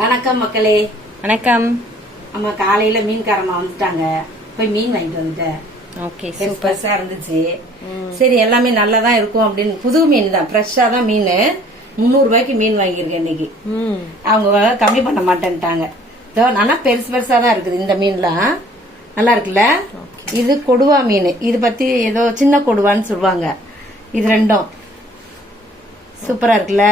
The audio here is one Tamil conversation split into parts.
வணக்கம் மக்களே. வணக்கம். அம்மா காலையில மீன்காரம்மா வந்துட்டாங்க. போய் மீன் வாங்கிட்டு வந்துட்டேன். ஓகே பெருசா இருந்துச்சு. சரி எல்லாமே நல்லா தான் இருக்கும் அப்படின்னு புது மீன் தான். ஃப்ரெஷ்ஷா தான் மீன். முந்நூறு ரூபாய்க்கு மீன் வாங்கியிருக்கேன் இன்னைக்கு. அவங்க கம்மி பண்ண மாட்டேன்ட்டாங்க. நல்லா பெருசு பெருசா தான் இருக்குது இந்த மீன்லாம். நல்லா இருக்குல்ல? இது கொடுவா மீன். இது பத்தி ஏதோ சின்ன கொடுவான்னு சொல்லுவாங்க. இது ரெண்டும். சூப்பரா இருக்குல்ல?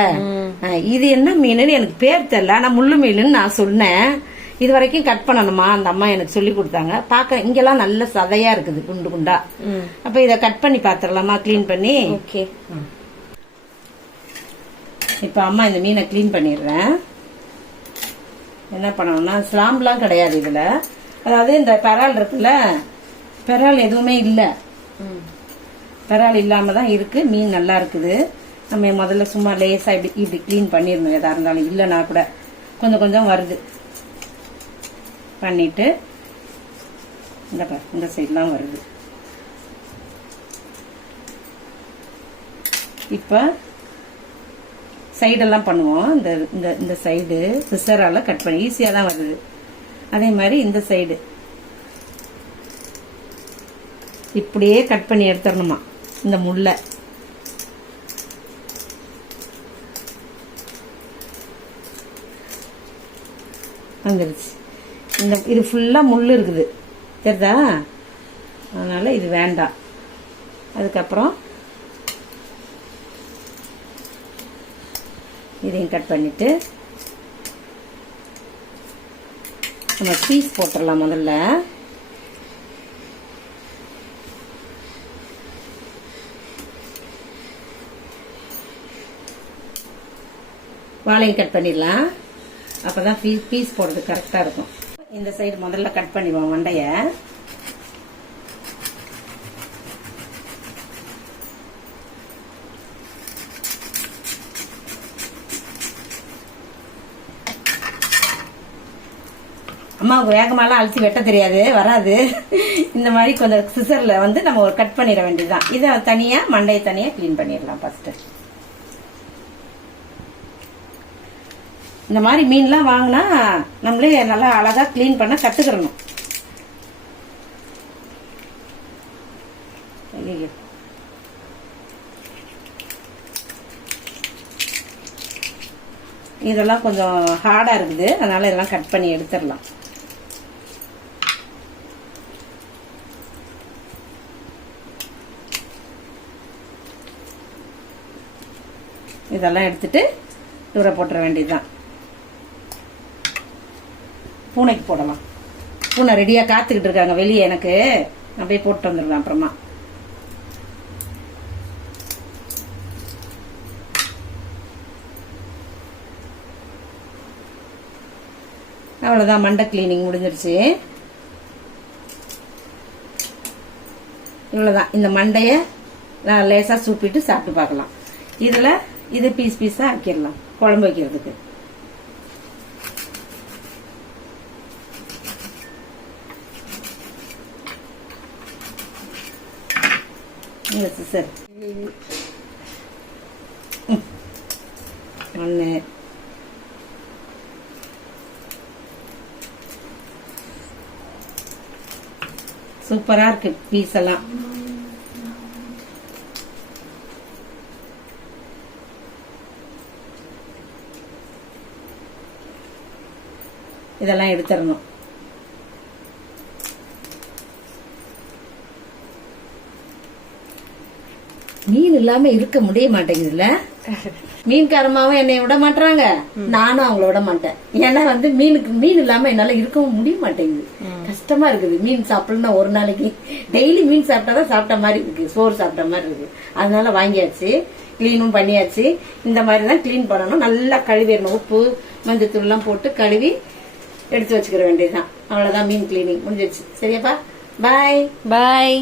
இது என்ன மீனுன்னு எனக்கு பேர் தெரியல. ஆனா முள்ளு மீனுன்னு நான் சொன்னேன். இது வரைக்கும் கட் பண்ணணுமா? அந்த அம்மா எனக்கு சொல்லி கொடுத்தாங்க. பார்க்க இங்கெல்லாம் நல்ல சதையா இருக்குது குண்டு குண்டா. அப்ப இத கட் பண்ணி பாத்திரலாமா? க்ளீன் பண்ணி? ஓகே. இப்ப அம்மா இந்த மீனை க்ளீன் பண்ணிடுறேன். என்ன பண்ணணும்னா ஸ்லாம்லாம் கிடையாது இதுல. அதாவது இந்த பெறால் இருக்குல்ல பெறால் எதுவுமே இல்ல. பெறால் இல்லாம தான் இருக்கு. மீன் நல்லா இருக்குது. நம்ம முதல்ல சும்மா லேஸாக இப்படி இப்படி க்ளீன் பண்ணிடணும் எதாக இருந்தாலும். இல்லைனா கூட கொஞ்சம் கொஞ்சம் வருது. பண்ணிட்டு இந்த இந்த சைட்லாம் வருது. இப்போ சைடெல்லாம் பண்ணுவோம். இந்த இந்த இந்த சைடு சிசரால் கட் பண்ணி ஈஸியாக தான் வருது. அதே மாதிரி இந்த சைடு இப்படியே கட் பண்ணி எடுத்துடணுமா? இந்த முல்லை வந்துருச்சு இந்த இது ஃபுல்லாக முள் இருக்குது. தெரிதா? அதனால் இது வேண்டாம். அதுக்கப்புறம் இதையும் கட் பண்ணிவிட்டு நம்ம பீஸ் போட்டுடலாம் முதல்ல. வாழையும் கட் பண்ணிடலாம். அப்பதான் பீஸ் பீஸ் போடுறது கரெக்டா இருக்கும். இந்த சைடு முதல்ல கட் பண்ணிடுவோம் மண்டைய. அம்மாவுக்கு வேகமாலாம் அழிச்சி வெட்ட தெரியாது வராது. இந்த மாதிரி கொஞ்சம் சிசரில் வந்து நம்ம ஒரு கட் பண்ணிட வேண்டியதுதான். இதை தனியாக மண்டையை தனியாக க்ளீன் பண்ணிடலாம் ஃபஸ்ட்டு இந்த மாதிரி மீன்லாம் வாங்கினா நம்மளே நல்லா அழகாக க்ளீன் பண்ண கற்றுக்கிறணும் இதெல்லாம் கொஞ்சம் ஹார்டாக இருக்குது. அதனால் இதெல்லாம் கட் பண்ணி எடுத்துடலாம். இதெல்லாம் எடுத்துட்டு தூர போட்டுற வேண்டியதுதான். பூனைக்கு போடலாம். பூனை ரெடியாக காத்துக்கிட்டு இருக்காங்க வெளியே எனக்கு. நான் போய் போட்டு வந்துடுவேன் அப்புறமா. அவ்வளோதான் மண்டை கிளீனிங் முடிஞ்சிருச்சு. இவ்வளோதான் இந்த மண்டையை நான் லேசாக சூப்பிட்டு சாப்பிட்டு பார்க்கலாம். இதில் இது பீஸ் பீஸாக ஆக்கிடலாம் குழம்பு வைக்கிறதுக்கு. இந்த சிசர் ஒன்று சூப்பரா இருக்கு பீஸ் எல்லாம். இதெல்லாம் எடுத்துடணும். மீன் இல்லாம இருக்க முடிய மாட்டேங்குதுல்ல? மீன்காரமாவும் என்னை விட மாட்டாங்க நானும் அவங்கள விட மாட்டேன். ஏன்னா வந்து மீனுக்கு மீன் இல்லாம என்னால இருக்கவும் முடிய மாட்டேங்குது. கஷ்டமா இருக்குது. மீன் சாப்பிடணும்னா ஒரு நாளைக்கு டெய்லி மீன் சாப்பிட்டாதான் சாப்பிட்ட மாதிரி இருக்கு. சோறு சாப்பிட்ட மாதிரி இருக்கு. அதனால வாங்கியாச்சு. கிளீனும் பண்ணியாச்சு. இந்த மாதிரி தான் கிளீன் பண்ணணும். நல்லா கழுவிடணும் உப்பு மஞ்சத்தூள் எல்லாம் போட்டு கழுவி எடுத்து வச்சுக்கிற வேண்டியதுதான். அவ்வளவுதான் மீன் கிளீனிங் முடிஞ்சிருச்சு. சரியாப்பா? பாய் பாய்